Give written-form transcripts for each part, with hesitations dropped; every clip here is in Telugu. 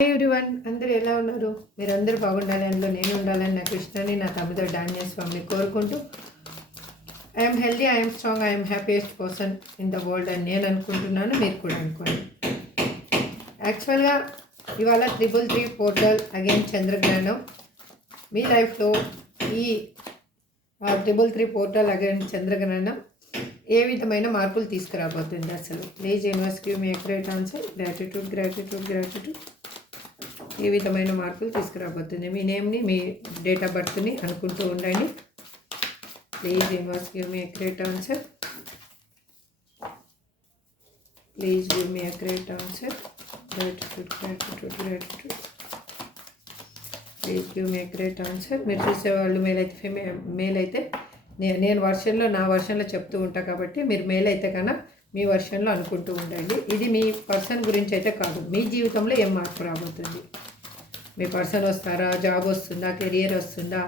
హాయ్ ఎవ్రీవన్, అందరూ ఎలా ఉన్నారు? మీరందరూ బాగుండాలి, అందులో నేను ఉండాలని నా కృష్ణని నా తమ్ముడు డాన్య స్వామిని కోరుకుంటూ I'm healthy, I'm strong, I'm happiest person in the world అని నేను అనుకుంటున్నాను. మీరు కూడా అనుకోండి. యాక్చువల్గా ఇవాళ 333 పోర్టల్ అగైన్ చంద్రగ్రహణం. మీ లైఫ్లో ఈ 333 పోర్టల్ అగైన్ చంద్రగ్రహణం ఏ విధమైన మార్పులు తీసుకురాబోతుంది? అసలు please universe give me accurate answer. Gratitude gratitude gratitude. ఏ విధమైన మార్పులు తీసుకురాబోతుంది? మీ నేమ్ని, మీ డేట్ ఆఫ్ బర్త్ని అనుకుంటూ ఉండండి. Please universe give me accurate answer. Please give me accurate answer. Gratitude gratitude gratitude. Please give me accurate answer. మీరు చూసేవాళ్ళు మేల్ అయితే నేను నా వర్షన్లో చెప్తూ ఉంటా కాబట్టి మీరు మేల్ అయితే కన్నా మీ వర్షన్లో అనుకుంటూ ఉండండి. ఇది మీ పర్సన్ గురించి అయితే కాదు, మీ జీవితంలో ఏం మార్పు రాబోతుంది? మీ పర్సన్ వస్తారా, జాబ్ వస్తుందా, కెరియర్ వస్తుందా,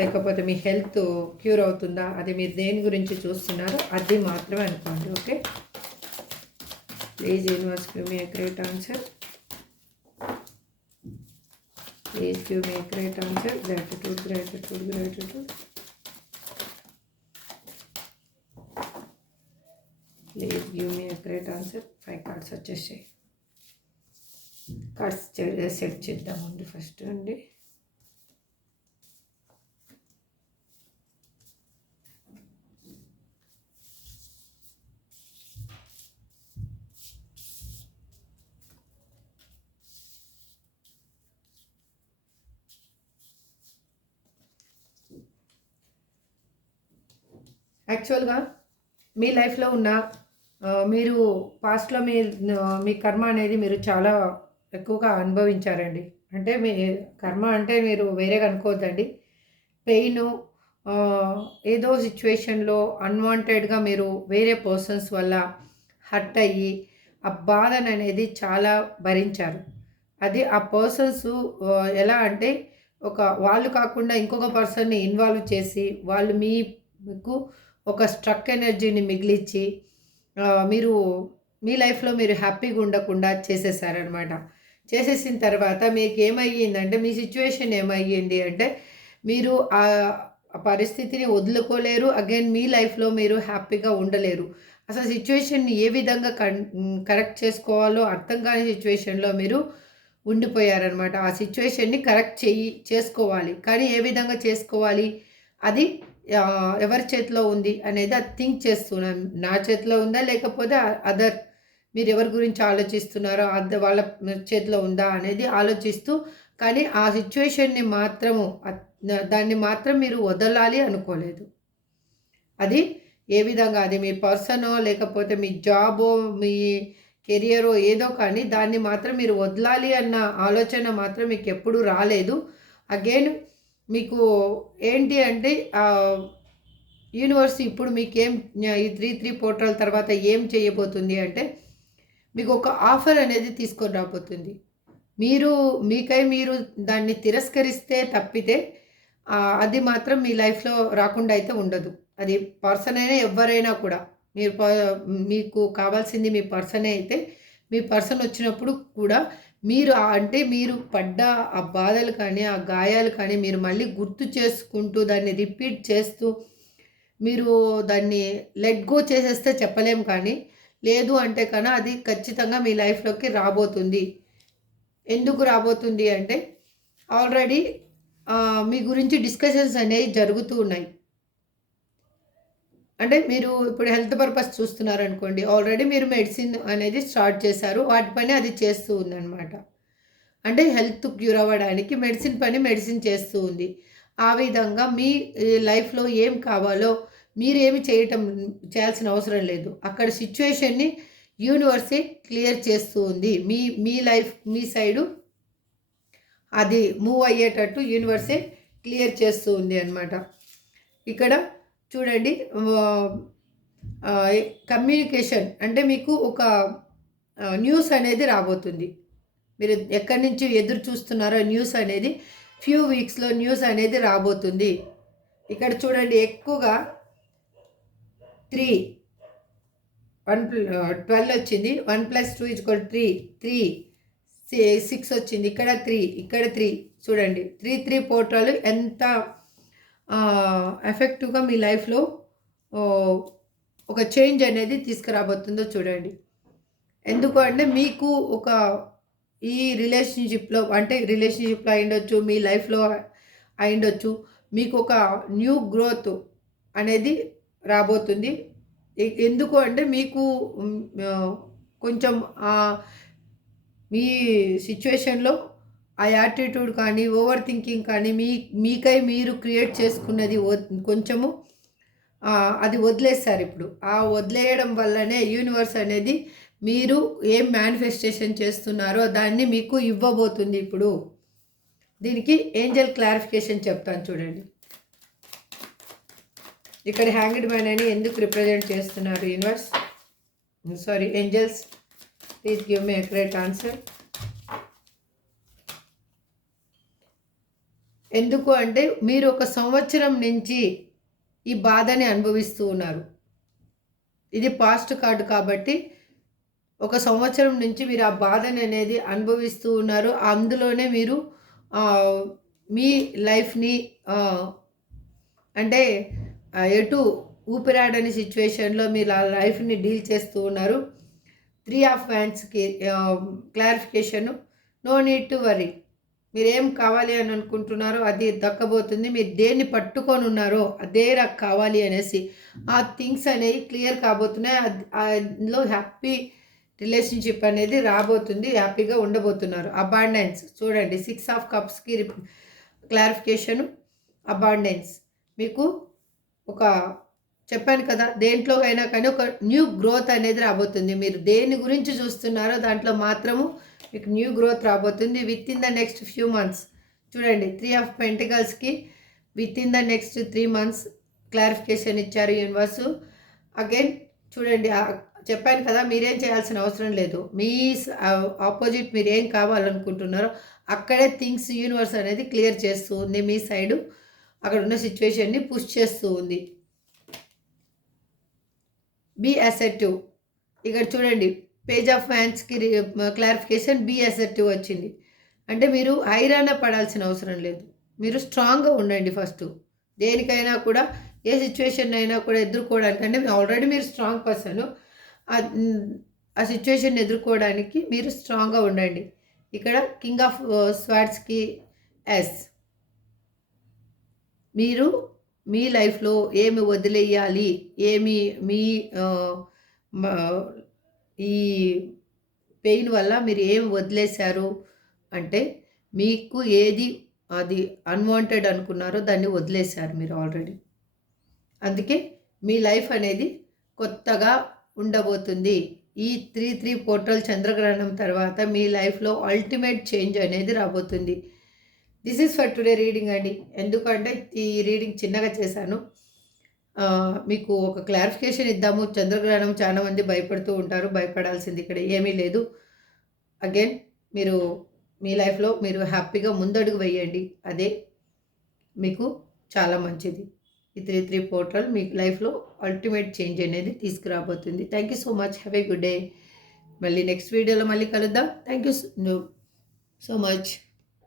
లేకపోతే మీ హెల్త్ క్యూర్ అవుతుందా, అది మీరు దేని గురించి చూస్తున్నారో అది మాత్రమే అనుకోండి. Okay, please universe give me accurate answer. Please give me accurate answer. Gratitude gratitude gratitude. Please give me accurate answer. 5 cards వచ్చేసాయి. కార్డ్స్ సెట్ చేద్దామండి ఫస్ట్ అండి. యాక్చువల్గా మీ లైఫ్లో ఉన్న మీరు పాస్ట్లో మీ కర్మ అనేది మీరు చాలా ఎక్కువగా అనుభవించారండి. అంటే మీ కర్మ అంటే మీరు వేరేగా అనుకోవద్దండి. పెయిను, ఏదో సిచ్యువేషన్లో అన్వాంటెడ్గా మీరు వేరే పర్సన్స్ వల్ల హర్ట్ అయ్యి ఆ బాధను అనేది చాలా భరించారు. అది ఆ పర్సన్స్ ఎలా అంటే వాళ్ళు కాకుండా ఇంకొక పర్సన్ని ఇన్వాల్వ్ చేసి వాళ్ళు మీకు ఒక స్ట్రక్ ఎనర్జీని మిగిలిచ్చి మీరు మీ లైఫ్లో మీరు హ్యాపీగా ఉండకుండా చేసేసారనమాట. చేసేసిన తర్వాత మీకు ఏమయ్యిందంటే, మీ సిచ్యువేషన్ ఏమయ్యింది అంటే, మీరు ఆ పరిస్థితిని వదులుకోలేరు. అగైన్ మీ లైఫ్లో మీరు హ్యాపీగా ఉండలేరు. అసలు సిచ్యువేషన్ని ఏ విధంగా కరెక్ట్ చేసుకోవాలో అర్థం కాని సిచ్యువేషన్లో మీరు ఉండిపోయారనమాట. ఆ సిచ్యువేషన్ని కరెక్ట్ చేసుకోవాలి, కానీ ఏ విధంగా చేసుకోవాలి అది ఎవరి చేతిలో ఉంది అనేది అది థింక్ చేస్తున్నాను. నా చేతిలో ఉందా, లేకపోతే అదర్ మీరు ఎవరి గురించి ఆలోచిస్తున్నారో వాళ్ళ చేతిలో ఉందా అనేది ఆలోచిస్తూ, కానీ ఆ సిచ్యువేషన్ని మాత్రము దాన్ని మాత్రం మీరు వదలాలి అనుకోలేదు. అది ఏ విధంగా, అది మీ పర్సనో లేకపోతే మీ జాబో మీ కెరియరో ఏదో, కానీ దాన్ని మాత్రం మీరు వదలాలి అన్న ఆలోచన మాత్రం మీకు ఎప్పుడు రాలేదు. అగైన్ మీకు ఏంటి అంటే యూనివర్స్ ఇప్పుడు మీకేం ఈ 3-3 పోర్టల్ తర్వాత ఏం చేయబోతుంది అంటే, మీకు ఒక ఆఫర్ అనేది తీసుకొని రాబోతుంది. మీరు దాన్ని తిరస్కరిస్తే తప్పితే అది మాత్రం మీ లైఫ్లో రాకుండా అయితే ఉండదు. అది పర్సన్ అయినా ఎవరైనా కూడా, మీకు కావాల్సింది మీ పర్సనే అయితే, మీ పర్సన్ వచ్చినప్పుడు కూడా మీరు పడ్డ ఆ బాధలు కానీ ఆ గాయాలు కానీ మీరు మళ్ళీ గుర్తు చేసుకుంటూ దాన్ని రిపీట్ చేస్తూ మీరు దాన్ని లెట్ గో చేసేస్తే చెప్పలేం, కానీ లేదు అంటే కన్నా అది ఖచ్చితంగా మీ లైఫ్లోకి రాబోతుంది. ఎందుకు రాబోతుంది అంటే, ఆల్రెడీ మీ గురించి డిస్కషన్స్ అనేవి జరుగుతూ ఉన్నాయి. అంటే మీరు ఇప్పుడు హెల్త్ పర్పస్ చూస్తున్నారనుకోండి, ఆల్రెడీ మీరు మెడిసిన్ అనేది స్టార్ట్ చేశారు, వాటి పని అది చేస్తూ ఉందన్నమాట. అంటే హెల్త్ క్యూర్ అవ్వడానికి మెడిసిన్ చేస్తూ ఉంది. ఆ విధంగా మీ లైఫ్లో ఏం కావాలో మీరేమి చేయాల్సిన అవసరం లేదు. అక్కడ సిచ్యువేషన్ని యూనివర్సే క్లియర్ చేస్తూ ఉంది. మీ లైఫ్ మీ సైడు అది మూవ్ అయ్యేటట్టు యూనివర్సే క్లియర్ చేస్తూ ఉంది అన్నమాట. ఇక్కడ చూడండి, కమ్యూనికేషన్ అంటే మీకు ఒక న్యూస్ అనేది రాబోతుంది. మీరు ఎక్కడి నుంచి ఎదురు చూస్తున్నారో న్యూస్ అనేది ఫ్యూ వీక్స్లో న్యూస్ అనేది రాబోతుంది. ఇక్కడ చూడండి, ఎక్కువగా 3 12 వచ్చింది. 1 + 2 = 3. 3 6 వచ్చింది, ఇక్కడ 3, ఇక్కడ 3. చూడండి 3 పోర్టల్ ఎంత ఎఫెక్టివ్గా మీ లైఫ్లో ఒక చేంజ్ అనేది తీసుకురాబోతుందో చూడండి. ఎందుకు అంటే మీకు ఒక ఈ రిలేషన్షిప్లో అయిండొచ్చు, మీ లైఫ్లో అయిండొచ్చు, మీకు ఒక న్యూ గ్రోత్ అనేది రాబోతుంది. ఎందుకు అంటే మీకు కొంచెం మీ సిచ్యువేషన్లో ఆ యాటిట్యూడ్ కానీ ఓవర్ థింకింగ్ కానీ మీకై మీరు క్రియేట్ చేసుకున్నది కొంచెము అది వదిలేస్తారు. ఇప్పుడు ఆ వదిలేయడం వల్లనే యూనివర్స్ అనేది మీరు ఏం మేనిఫెస్టేషన్ చేస్తున్నారో దాన్ని మీకు ఇవ్వబోతుంది. ఇప్పుడు దీనికి ఏంజల్ క్లారిఫికేషన్ చెప్తాను చూడండి. ఇక్కడ హ్యాంగ్డ్ మ్యాన్ అని ఎందుకు రిప్రజెంట్ చేస్తున్నారు universe? Sorry angels, please give me accurate answer. ఎందుకు అంటే మీరు ఒక సంవత్సరం నుంచి ఈ బాధని అనుభవిస్తూ ఉన్నారు. ఇది పాస్ట్ కార్డు కాబట్టి ఒక సంవత్సరం నుంచి మీరు ఆ బాధని అనేది అనుభవిస్తూ ఉన్నారు. అందులోనే మీరు మీ లైఫ్ని అంటే ఎటు ఊపిరాడని సిచ్యువేషన్లో మీరు ఆ లైఫ్ని డీల్ చేస్తూ ఉన్నారు. 3 ఆఫ్ హ్యాండ్స్కి clarification, no need to worry. మీరేం కావాలి అని అనుకుంటున్నారో అది దక్కబోతుంది. మీరు దేన్ని పట్టుకొని ఉన్నారో అదే నాకు కావాలి అనేసి ఆ థింగ్స్ అనేవి క్లియర్ కాబోతున్నాయి. అందులో హ్యాపీ రిలేషన్షిప్ అనేది రాబోతుంది. హ్యాపీగా ఉండబోతున్నారు. అబాండెన్స్ చూడండి, 6 ఆఫ్ కప్స్కి క్లారిఫికేషను, అబాండెన్స్. మీకు ఒక చెప్పాను కదా, దేంట్లో అయినా కానీ ఒక న్యూ గ్రోత్ అనేది రాబోతుంది. మీరు దేని గురించి చూస్తున్నారో దాంట్లో మాత్రము మీకు న్యూ గ్రోత్ రాబోతుంది within the next few months. చూడండి 3 ఆఫ్ పెంటికల్స్కి within the next 3 months clarification ఇచ్చారు యూనివర్సు. అగైన్ చూడండి, చెప్పాను కదా, మీరేం చేయాల్సిన అవసరం లేదు. మీ ఆపోజిట్ మీరు ఏం కావాలనుకుంటున్నారో అక్కడే థింగ్స్ యూనివర్స్ అనేది క్లియర్ చేస్తూ ఉంది. మీ సైడు అక్కడ ఉన్న సిచ్యువేషన్ని పుష్ చేస్తూ ఉంది. బీ అసెర్టివ్. ఇక్కడ చూడండి పేజ్ ఆఫ్ హ్యాండ్స్కి క్లారిఫికేషన్, బీ అసెర్టివ్ వచ్చింది. అంటే మీరు హైరాణ పడాల్సిన అవసరం లేదు. మీరు స్ట్రాంగ్గా ఉండండి. ఫస్ట్ దేనికైనా కూడా, ఏ సిచ్యువేషన్ అయినా కూడా ఎదుర్కోవడానికి, అంటే ఆల్రెడీ మీరు స్ట్రాంగ్ పర్సన్, ఆ సిచ్యువేషన్ ఎదుర్కోవడానికి మీరు స్ట్రాంగ్గా ఉండండి. ఇక్కడ కింగ్ ఆఫ్ స్వార్డ్స్కి ఎస్. మీరు మీ లైఫ్లో ఏమి వదిలేయాలి, ఏమి మీ ఈ పెయిన్ వల్ల మీరు ఏమి వదిలేశారు అంటే, మీకు ఏది అది అన్వాంటెడ్ అనుకున్నారో దాన్ని వదిలేశారు మీరు ఆల్రెడీ. అందుకే మీ లైఫ్ అనేది కొత్తగా ఉండబోతుంది. ఈ 3 పోర్టల్ చంద్రగ్రహణం తర్వాత మీ లైఫ్లో అల్టిమేట్ చేంజ్ అనేది రాబోతుంది. This is for today reading అండి. ఎందుకంటే ఈ రీడింగ్ చిన్నగా చేశాను, మీకు ఒక క్లారిఫికేషన్ ఇద్దాము. చంద్రగ్రహణం చాలా మంది భయపడుతూ ఉంటారు. భయపడాల్సింది ఇక్కడ ఏమీ లేదు. అగైన్ మీరు మీ లైఫ్లో మీరు హ్యాపీగా ముందడుగు వేయండి. అదే మీకు చాలా మంచిది. ఈ 3 పోర్టల్ మీ లైఫ్లో అల్టిమేట్ చేంజ్ అనేది తీసుకురాబోతుంది. Thank you so much. Have a good day. మళ్ళీ నెక్స్ట్ వీడియోలో మళ్ళీ కలుద్దాం. Thank you so much.